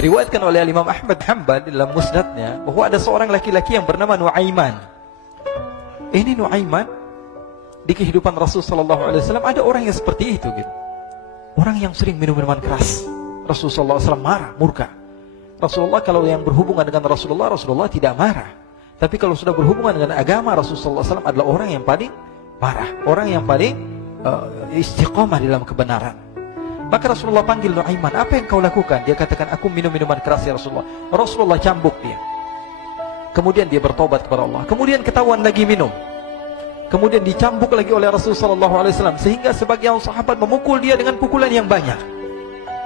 Diriwayatkan oleh Imam Ahmad Hanbal dalam musnadnya bahwa ada seorang laki-laki yang bernama Nuaiman. Ini Nuaiman di kehidupan Rasul sallallahu alaihi wasallam ada orang yang seperti itu gitu. Orang yang sering minum minuman keras. Rasul sallallahu alaihi wasallam marah, murka. Rasulullah kalau yang berhubungan dengan Rasulullah tidak marah. Tapi kalau sudah berhubungan dengan agama, Rasulullah sallallahu alaihi wasallam adalah orang yang paling marah, orang yang paling istiqomah dalam kebenaran. Maka Rasulullah panggil Nuaiman, apa yang kau lakukan? Dia katakan, aku minum minuman keras ya Rasulullah. Rasulullah cambuk dia. Kemudian dia bertobat kepada Allah. Kemudian ketahuan lagi minum. Kemudian dicambuk lagi oleh Rasulullah SAW. Sehingga sebagian sahabat memukul dia dengan pukulan yang banyak.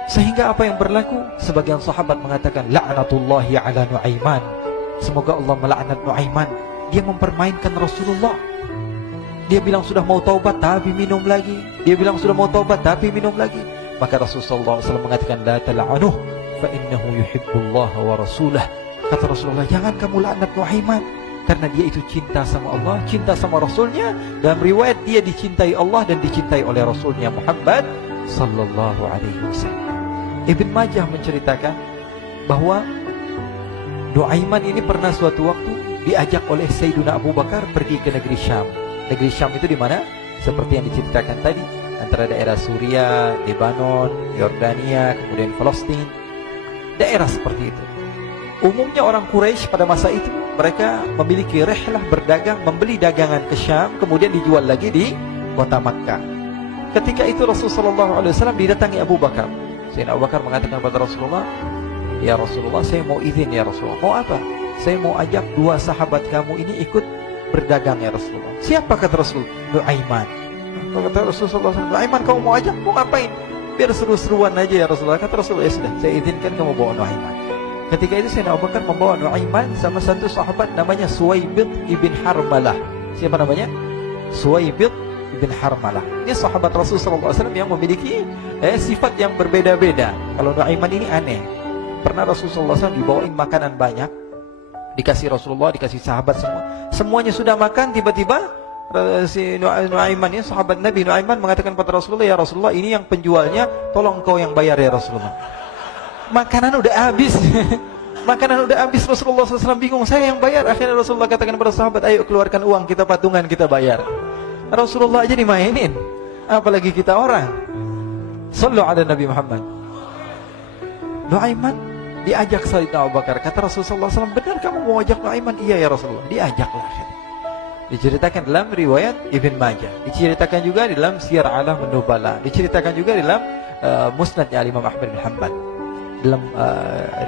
Sehingga apa yang berlaku? Sebagian sahabat mengatakan, la'natullahi ala Nuaiman. Semoga Allah melaknat Nuaiman. Dia mempermainkan Rasulullah. Dia bilang sudah mau taubat tapi minum lagi. Dia bilang sudah mau taubat tapi minum lagi. Maka Rasulullah SAW mengatakan, la tal'anuh fa innahu yuhibbullaha wa rasulah. Kata Rasulullah, jangan kamu laknat Nuaiman, karena dia itu cinta sama Allah, cinta sama Rasulnya. Dalam riwayat dia dicintai Allah dan dicintai oleh Rasulnya Muhammad sallallahu alaihi wasallam. Ibn Majah menceritakan bahwa Nuaiman ini pernah suatu waktu diajak oleh Sayyidina Abu Bakar pergi ke negeri Syam. Negeri Syam itu di mana? Seperti yang diceritakan tadi, antara daerah Suriah, Lebanon, Yordania, kemudian Palestina. Daerah seperti itu. Umumnya orang Quraisy pada masa itu mereka memiliki rihlah berdagang, membeli dagangan ke Syam, kemudian dijual lagi di kota Makkah. Ketika itu Rasulullah SAW didatangi Abu Bakar. Sayyidina Abu Bakar mengatakan kepada Rasulullah, ya Rasulullah, saya mau izin ya Rasulullah. Mau apa? Saya mau ajak dua sahabat kamu ini ikut berdagang ya Rasulullah. Siapa kata Rasul? Nuaiman. Kata Rasulullah, Nuaiman kamu mau ajak? Mau ngapain? Biar seru-seruan aja ya Rasulullah. Kata Rasulullah, ya sudah, saya izinkan kamu bawa Nuaiman. Ketika itu Sayyidina Abu Bakar membawa Nuaiman sama satu sahabat namanya Suwaibid ibn Harmalah. Siapa namanya? Suwaibid ibn Harmalah. Ini sahabat Rasulullah SAW yang memiliki sifat yang berbeda-beda. Kalau Nuaiman ini aneh. Pernah Rasulullah SAW dibawain makanan banyak, dikasih Rasulullah, dikasih sahabat semua. Semuanya sudah makan, tiba-tiba si Nuaiman ini, sahabat Nabi Nuaiman mengatakan kepada Rasulullah, ya Rasulullah, ini yang penjualnya, tolong kau yang bayar ya Rasulullah. Makanan udah habis. Makanan udah habis. Rasulullah SAW bingung, saya yang bayar. Akhirnya Rasulullah katakan kepada sahabat, ayo keluarkan uang, kita patungan, kita bayar. Rasulullah aja dimainin, apalagi kita orang. Sallu ala Nabi Muhammad. Nuaiman diajak Sayyidina Abu Bakar. Kata Rasulullah SAW, benar kamu mau ajak Nuaiman? Iya ya Rasulullah. Diajaklah. Diceritakan dalam riwayat Ibn Majah, diceritakan juga dalam Syiar A'lam An-Nubala, diceritakan juga dalam musnadnya Imam Ahmad bin Hanbal, dalam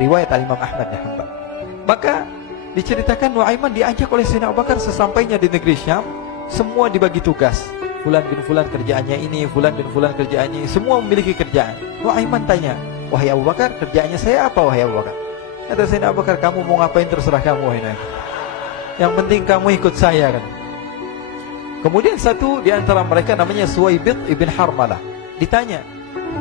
riwayat Imam Ahmad bin Hanbal. Maka diceritakan Nuaiman diajak oleh Sayyidina Abu Bakar. Sesampainya di negeri Syam, semua dibagi tugas. Fulan bin Fulan kerjaannya ini, Fulan bin Fulan kerjaannya ini, semua memiliki kerjaan. Nuaiman tanya, wahai Abu Bakar, kerjaannya saya apa wahai Abu Bakar? Kata Sayyidina Abu Bakar, kamu mau ngapain terserah kamu wahai Nuaiman. Yang penting kamu ikut saya kan. Kemudian satu di antara mereka namanya Suwaibid ibn Harmalah. Ditanya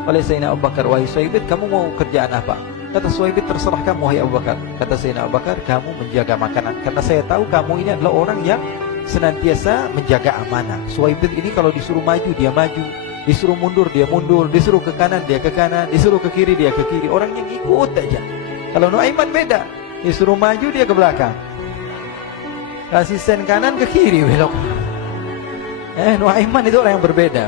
oleh Sayyidina Abu Bakar, wahai Suwaibid, kamu mau kerjaan apa? Kata Suwaibid, terserah kamu wahai Abu Bakar. Kata Sayyidina Abu Bakar, kamu menjaga makanan, karena saya tahu kamu ini adalah orang yang senantiasa menjaga amanah. Suwaibid ini kalau disuruh maju dia maju, disuruh mundur dia mundur, disuruh ke kanan dia ke kanan, disuruh ke kiri dia ke kiri. Orang yang ikut aja. Kalau Nuaiman beda, disuruh maju dia ke belakang, kasih sen kanan ke kiri belok. Nuaiman itu orang yang berbeda.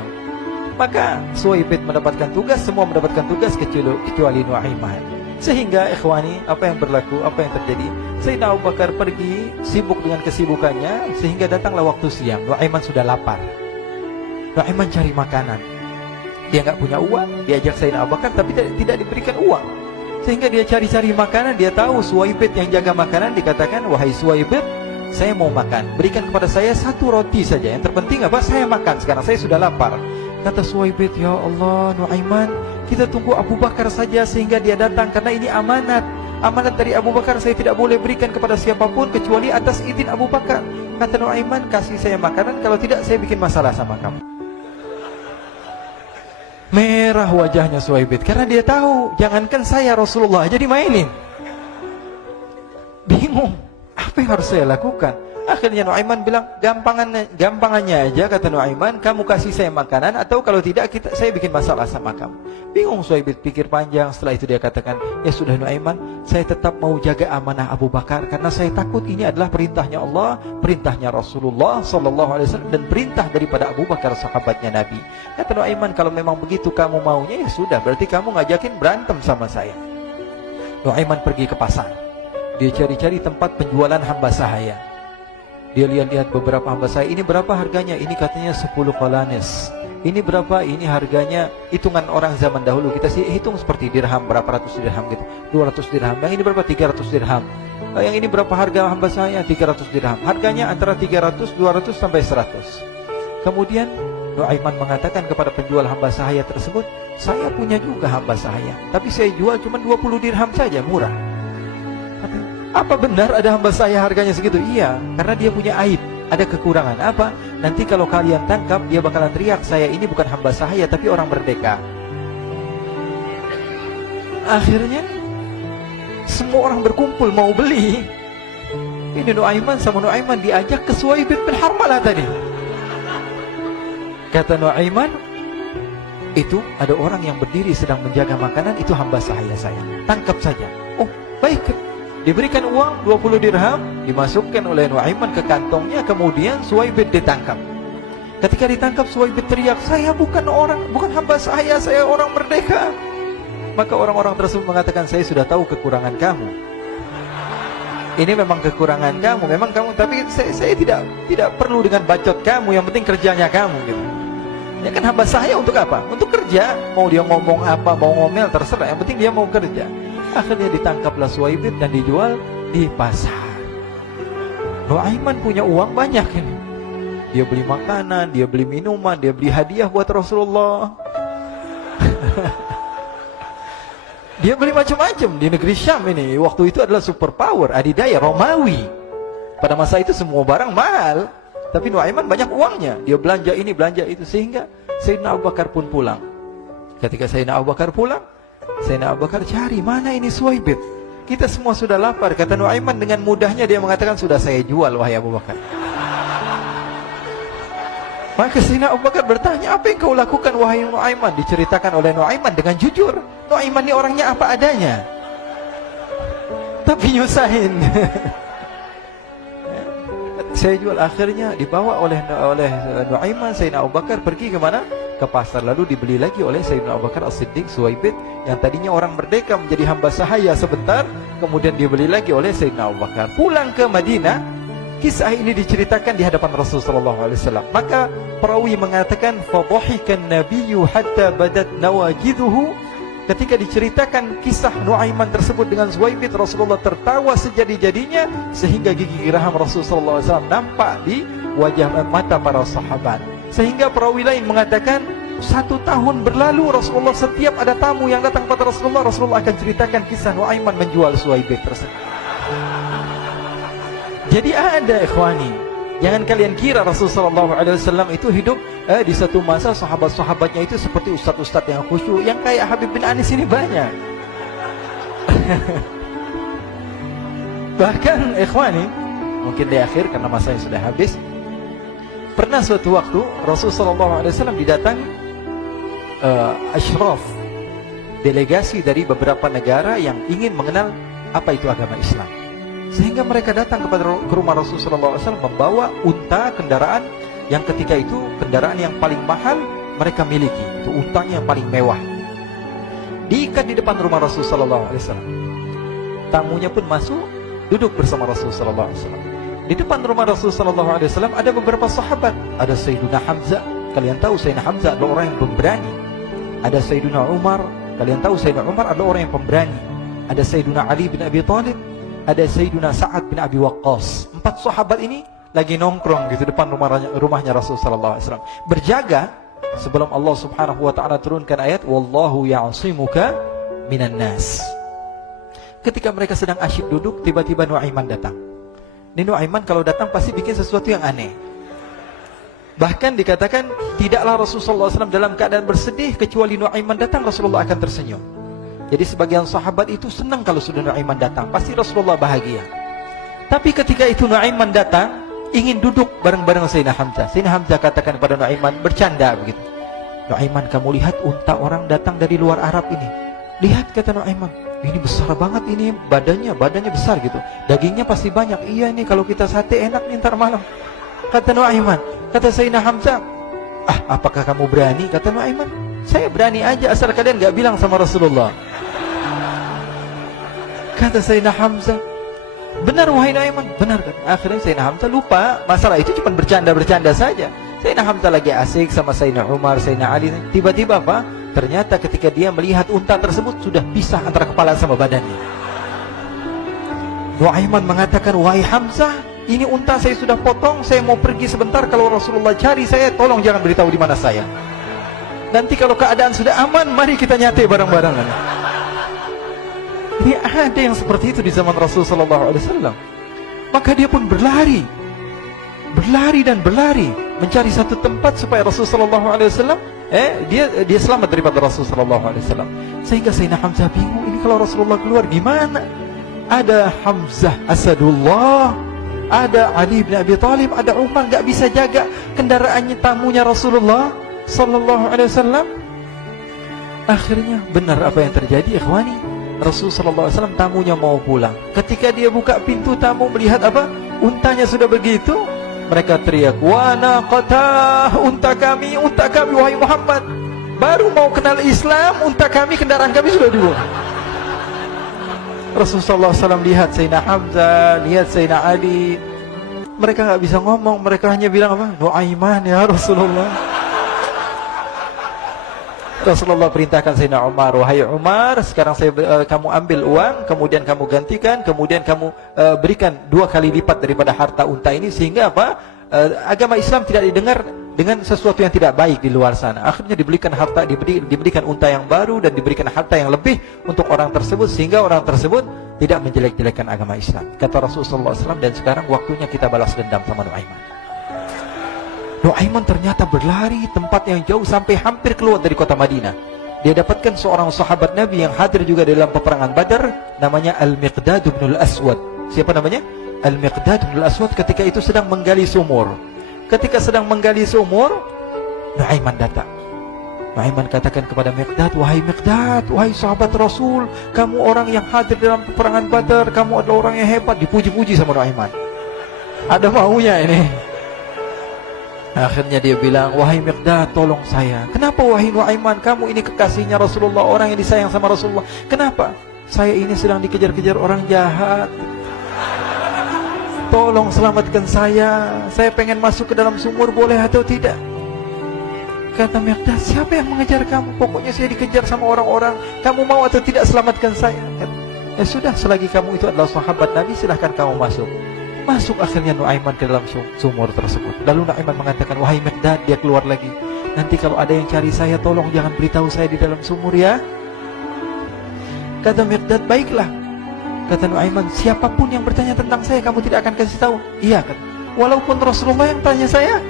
Maka Suwaibid mendapatkan tugas, semua mendapatkan tugas kecuali Nuaiman. Sehingga ikhwani, apa yang berlaku, apa yang terjadi? Sayyidina Abu Bakar pergi sibuk dengan kesibukannya, sehingga datanglah waktu siang. Nuaiman sudah lapar. Nuaiman cari makanan. Dia nggak punya uang, diajak Sayyidina Abu Bakar tapi tidak diberikan uang. Sehingga dia cari-cari makanan. Dia tahu Suwaibid yang jaga makanan, dikatakan, wahai Suwaibid, saya mau makan, berikan kepada saya satu roti saja. Yang terpenting apa? Saya makan sekarang, saya sudah lapar. Kata Suwaibid, ya Allah Nuaiman, kita tunggu Abu Bakar saja sehingga dia datang, karena ini amanat. Amanat dari Abu Bakar, saya tidak boleh berikan kepada siapapun kecuali atas izin Abu Bakar. Kata Nuaiman, kasih saya makanan, kalau tidak saya bikin masalah sama kamu. Merah wajahnya Suwaibid, karena dia tahu, jangankan saya, Rasulullah aja dimainin. Bingung, apa yang yang harus saya lakukan? Akhirnya Nuaiman bilang, gampangannya aja, kata Nuaiman, kamu kasih saya makanan, atau kalau tidak saya bikin masalah sama kamu. Bingung Suhaib pikir panjang. Setelah itu dia katakan, ya sudah Nuaiman, saya tetap mau jaga amanah Abu Bakar, karena saya takut ini adalah perintahnya Allah, perintahnya Rasulullah SAW, dan perintah daripada Abu Bakar sahabatnya Nabi. Kata Nuaiman, kalau memang begitu kamu maunya, ya sudah, berarti kamu ngajakin berantem sama saya. Nuaiman pergi ke pasar. Dia cari-cari tempat penjualan hamba sahaya. Dia lihat-lihat beberapa hamba sahaya. Ini berapa harganya? Ini katanya 10 qalanis. Ini berapa? Ini harganya, hitungan orang zaman dahulu, kita sih hitung seperti dirham, berapa ratus dirham gitu, 200 dirham. Yang ini berapa? 300 dirham. Yang ini berapa harga hamba sahaya? 300 dirham. Harganya antara 300, 200 sampai 100. Kemudian Nuaiman mengatakan kepada penjual hamba sahaya tersebut, saya punya juga hamba sahaya, tapi saya jual cuma 20 dirham saja, murah. Apa benar ada hamba saya harganya segitu? Iya, karena dia punya aib, ada kekurangan. Apa? Nanti kalau kalian tangkap, dia bakalan teriak, saya ini bukan hamba sahaya, tapi orang merdeka. Akhirnya semua orang berkumpul mau beli. Ini Nuaiman sama Nuaiman diajak ke Suhaib bin Harmalah tadi. Kata Nuaiman, itu ada orang yang berdiri sedang menjaga makanan, itu hamba sahaya saya, tangkap saja. Oh, baik. Diberikan uang 20 dirham, dimasukkan oleh Nuaiman ke kantongnya, kemudian Suhaib ditangkap. Ketika ditangkap, Suhaib teriak, saya bukan hamba saya orang merdeka. Maka orang-orang tersebut mengatakan, saya sudah tahu kekurangan kamu. Ini memang kekurangan kamu, memang kamu, tapi saya tidak perlu dengan bacot kamu, yang penting kerjanya kamu gitu. Ya kan hamba saya untuk apa? Untuk kerja. Mau dia ngomong apa, mau ngomel, terserah, yang penting dia mau kerja. Akhirnya ditangkaplah Suhaib dan dijual di pasar. Nuaiman punya uang banyak ini. Dia beli makanan, dia beli minuman, dia beli hadiah buat Rasulullah. Dia beli macam-macam di negeri Syam ini. Waktu itu adalah superpower, adidaya Romawi. Pada masa itu semua barang mahal, tapi Nuaiman banyak uangnya. Dia belanja ini, belanja itu, sehingga Sayyidina Abu Bakar pun pulang. Ketika Sayyidina Abu Bakar pulang, Sayyidina Abu Bakar cari, mana ini Suhaib? Kita semua sudah lapar. Kata Nuaiman dengan mudahnya dia mengatakan, sudah saya jual wahai Abu Bakar. Maka Sayyidina Abu Bakar bertanya, apa yang kau lakukan wahai Nuaiman? Diceritakan oleh Nuaiman dengan jujur. Nuaiman ini orangnya apa adanya, tapi nyusahin. Saya jual. Akhirnya dibawa oleh Nuaiman, Sayyidina Abu Bakar pergi ke mana? Ke pasar. Lalu dibeli lagi oleh Sayyidina Abu Bakar As-Siddiq Suhaib, yang tadinya orang merdeka menjadi hamba sahaya sebentar, kemudian dibeli lagi oleh Sayyidina Abu Bakar. Pulang ke Madinah, kisah ini diceritakan di hadapan Rasulullah SAW. Maka perawi mengatakan, fadhahikan nabiyyu hatta badat nawajiduhu. Ketika diceritakan kisah Nuaiman tersebut dengan Suhaib, Rasulullah tertawa sejadi-jadinya, sehingga gigi geraham Rasulullah SAW nampak di wajah mata para sahabat. Sehingga perawi lain mengatakan, 1 tahun berlalu Rasulullah, setiap ada tamu yang datang pada Rasulullah, Rasulullah akan ceritakan kisah Nuaiman menjual Suhaib tersebut. Jadi ada ikhwani, jangan kalian kira Rasulullah SAW itu hidup di satu masa sahabat-sahabatnya itu seperti ustaz-ustaz yang khusyuk, yang kayak Habib bin Anis ini banyak. Bahkan ikhwani, mungkin di akhir karena masanya sudah habis, pernah suatu waktu Rasulullah SAW didatangi asyraf, delegasi dari beberapa negara yang ingin mengenal apa itu agama Islam. Sehingga mereka datang ke rumah Rasulullah SAW membawa unta, kendaraan yang ketika itu kendaraan yang paling mahal mereka miliki. Itu untanya yang paling mewah. Diikat di depan rumah Rasulullah SAW. Tamunya pun masuk, duduk bersama Rasulullah SAW. Di depan rumah Rasulullah SAW ada beberapa sahabat. Ada Sayyiduna Hamzah. Kalian tahu Sayyidina Hamzah adalah orang yang pemberani. Ada Sayyiduna Umar. Kalian tahu Sayyidina Umar adalah orang yang pemberani. Ada Sayyiduna Ali bin Abi Thalib. Ada Sayyiduna Sa'ad bin Abi Waqqas. 4 sahabat ini lagi nongkrong gitu depan rumahnya Rasulullah SAW, berjaga sebelum Allah Subhanahu wa taala turunkan ayat wallahu ya'simuka minan nas. Ketika mereka sedang asyik duduk, tiba-tiba Nuaiman datang. Ini Nuaiman kalau datang pasti bikin sesuatu yang aneh. Bahkan dikatakan tidaklah Rasulullah SAW dalam keadaan bersedih, kecuali Nuaiman datang Rasulullah akan tersenyum. Jadi sebagian sahabat itu senang kalau sudah Nuaiman datang, pasti Rasulullah bahagia. Tapi ketika itu Nuaiman datang, ingin duduk bareng-bareng Sayyidina Hamzah. Sayyidina Hamzah katakan kepada Nuaiman, bercanda begitu. Nuaiman, kamu lihat unta orang datang dari luar Arab ini. Lihat, kata Nuaiman, ini besar banget ini, badannya besar gitu. Dagingnya pasti banyak. Iya nih, kalau kita sate enak nih ntar malam. Kata Nuaiman. Kata Sayyidina Hamzah, apakah kamu berani? Kata Nuaiman, saya berani aja asal kalian gak bilang sama Rasulullah. Kata Sayyidina Hamzah, benar wahai Nuaiman, benar kan? Akhirnya Sayyidina Hamzah lupa masalah itu, cuma bercanda-bercanda saja. Sayyidina Hamzah lagi asik sama Sayyidina Umar, Sayyidina Ali. Tiba-tiba apa? Ternyata ketika dia melihat unta tersebut sudah pisah antara kepala sama badannya. Nuaiman mengatakan, wahai Hamzah, ini unta saya sudah potong, saya mau pergi sebentar. Kalau Rasulullah cari saya, tolong jangan beritahu di mana saya. Nanti kalau keadaan sudah aman, mari kita nyate bareng-barengan. Ini ada yang seperti itu di zaman Rasulullah SAW. Maka dia pun berlari dan berlari mencari satu tempat supaya Rasulullah SAW dia selamat daripada Rasulullah SAW. Sehingga Sayyidina Hamzah bingung, ini kalau Rasulullah keluar gimana? Ada Hamzah Asadullah, ada Ali bin Abi Thalib, ada Umar, gak bisa jaga kendaraannya, tamunya Rasulullah SAW. Akhirnya benar apa yang terjadi, ikhwani. Rasulullah SAW tamunya mau pulang. Ketika dia buka pintu tamu, melihat apa? Untanya sudah begitu. Mereka teriak, wa naqatah, unta kami, wahai Muhammad. Baru mau kenal Islam, unta kami, kendaraan kami sudah dibuang. Rasulullah SAW lihat Sayyidina Hamzah, lihat Sayyidina Ali. Mereka gak bisa ngomong, mereka hanya bilang apa? Nuaiman ya Rasulullah. Rasulullah perintahkan Sayyidina Umar, wahai Umar, sekarang kamu ambil uang, kemudian kamu gantikan, kemudian kamu berikan 2 kali lipat daripada harta unta ini, sehingga apa? Agama Islam tidak didengar dengan sesuatu yang tidak baik di luar sana. Akhirnya diberikan harta, diberikan unta yang baru dan diberikan harta yang lebih untuk orang tersebut, sehingga orang tersebut tidak menjelek-jelekan agama Islam. Kata Rasulullah SAW, dan sekarang waktunya kita balas dendam sama Nuaiman. Nuaiman ternyata berlari tempat yang jauh sampai hampir keluar dari kota Madinah. Dia dapatkan seorang sahabat Nabi yang hadir juga dalam peperangan Badar, namanya Al-Miqdad bin Al-Aswad. Siapa namanya? Al-Miqdad bin Al-Aswad ketika itu sedang menggali sumur. Ketika sedang menggali sumur, Nuaiman datang. Nuaiman katakan kepada Miqdad, wahai Miqdad, wahai sahabat Rasul, kamu orang yang hadir dalam peperangan Badar, kamu adalah orang yang hebat. Dipuji-puji sama Nuaiman. Ada maunya ini. Akhirnya dia bilang, wahai Miqdad, tolong saya. Kenapa wahai Nuaiman, kamu ini kekasihnya Rasulullah, orang yang disayang sama Rasulullah. Kenapa? Saya ini sedang dikejar-kejar orang jahat. Tolong selamatkan saya. Saya pengen masuk ke dalam sumur, boleh atau tidak? Kata Miqdad, siapa yang mengejar kamu? Pokoknya saya dikejar sama orang-orang. Kamu mau atau tidak selamatkan saya? Ya sudah, selagi kamu itu adalah sahabat Nabi, silahkan kamu masuk. Masuk akhirnya Nuaiman ke dalam sumur tersebut. Lalu Nuaiman mengatakan, wahai Miqdad, dia keluar lagi. Nanti kalau ada yang cari saya, tolong jangan beritahu saya di dalam sumur ya. Kata Miqdad, baiklah. Kata Nuaiman, siapapun yang bertanya tentang saya, kamu tidak akan kasih tahu. Iya kan? Walaupun Rasulullah yang tanya saya.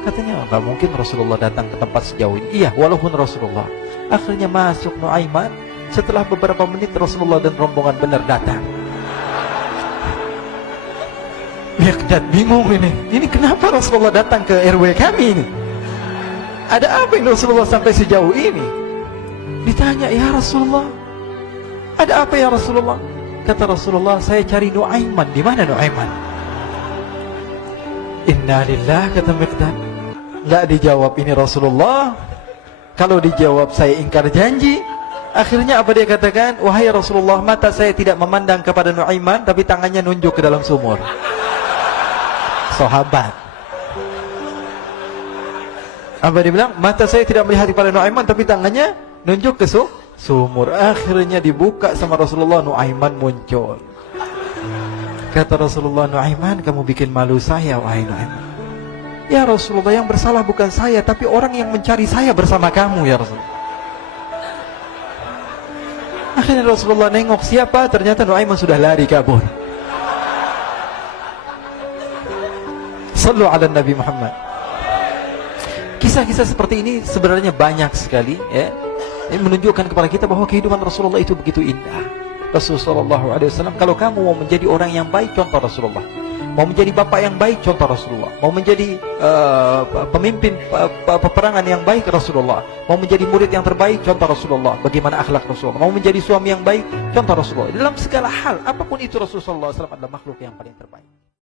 Katanya, nggak mungkin Rasulullah datang ke tempat sejauh ini. Iya, walaupun Rasulullah. Akhirnya masuk Nuaiman. Setelah beberapa menit Rasulullah dan rombongan benar datang. Miqdad bingung ini. Ini kenapa Rasulullah datang ke RW kami ini? Ada apa yang Rasulullah sampai sejauh ini? Ditanya, ya Rasulullah, ada apa ya Rasulullah? Kata Rasulullah, saya cari Nuaiman. Di mana Nuaiman? Inna lillah, kata Miqdad. Nggak dijawab ini Rasulullah. Kalau dijawab saya ingkar janji. Akhirnya apa dia katakan? Wahai Rasulullah, mata saya tidak memandang kepada Nuaiman, tapi tangannya nunjuk ke dalam sumur. Sahabat. Apa dia bilang? Mata saya tidak melihat kepada Nuaiman, tapi tangannya nunjuk ke sumur. Akhirnya dibuka sama Rasulullah, Nuaiman muncul. Kata Rasulullah, Nuaiman, kamu bikin malu saya, wahai Nuaiman. Ya Rasulullah, yang bersalah bukan saya, tapi orang yang mencari saya bersama kamu, ya Rasulullah. Akhirnya Rasulullah nengok siapa, ternyata Nuaiman sudah lari kabur. Sallu ala Nabi Muhammad. Kisah-kisah seperti ini sebenarnya banyak sekali ya. Ini menunjukkan kepada kita bahwa kehidupan Rasulullah itu begitu indah. Rasulullah SAW, kalau kamu mau menjadi orang yang baik, contoh Rasulullah. Mau menjadi bapak yang baik, contoh Rasulullah. Mau menjadi pemimpin peperangan yang baik, Rasulullah. Mau menjadi murid yang terbaik, contoh Rasulullah. Bagaimana akhlak Rasulullah. Mau menjadi suami yang baik, contoh Rasulullah. Dalam segala hal, apapun itu, Rasulullah SAW adalah makhluk yang paling terbaik.